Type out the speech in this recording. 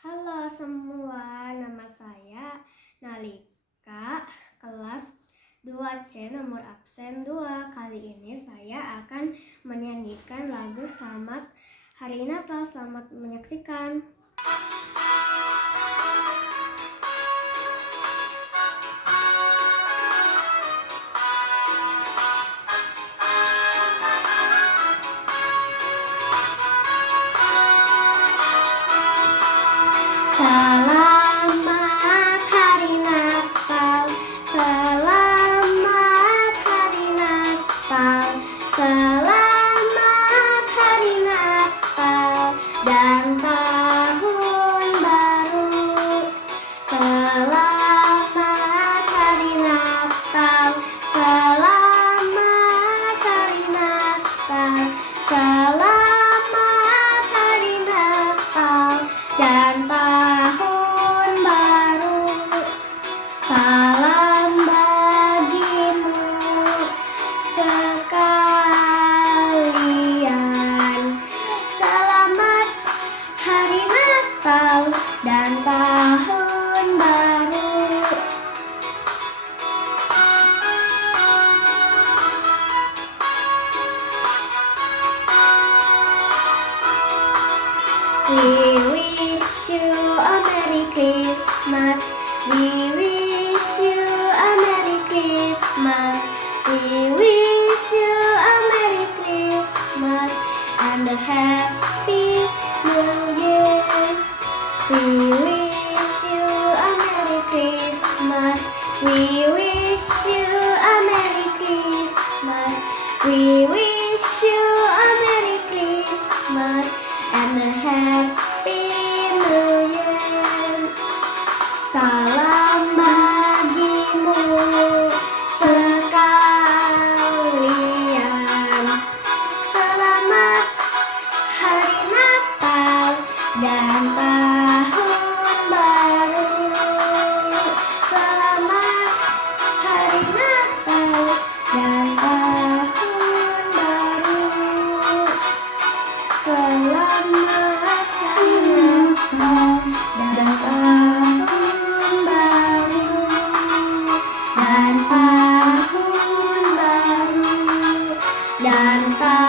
Halo semua, nama saya Nalika, kelas 2C nomor absen 2. Kali ini saya akan menyanyikan lagu Selamat Hari Natal. Selamat menyaksikan. Selamat Hari Natal, selamat Hari Natal, selamat Hari Natal dan Tahun Baru. Selamat Hari Natal, selamat Hari Natal, selamat Hari Natal dan Tahun Baru. Salam bagimu sekalian. Selamat Hari Natal dan Tahun Baru. We wish you a Merry Christmas. We wish you a Merry Christmas. We wish you a Merry Christmas and a Happy New Year. We wish you a Merry Christmas. We wish you a Merry Christmas. We wish you a Merry Christmas and a Happy New Year. Salam bagimu sekalian. Selamat Hari Natal dan Tahun Baru. Selamat Hari Natal dan Tahun Baru. Selamat Hari Natal dan Tahun Baru. Dan Tahun Baru. Dan Tahun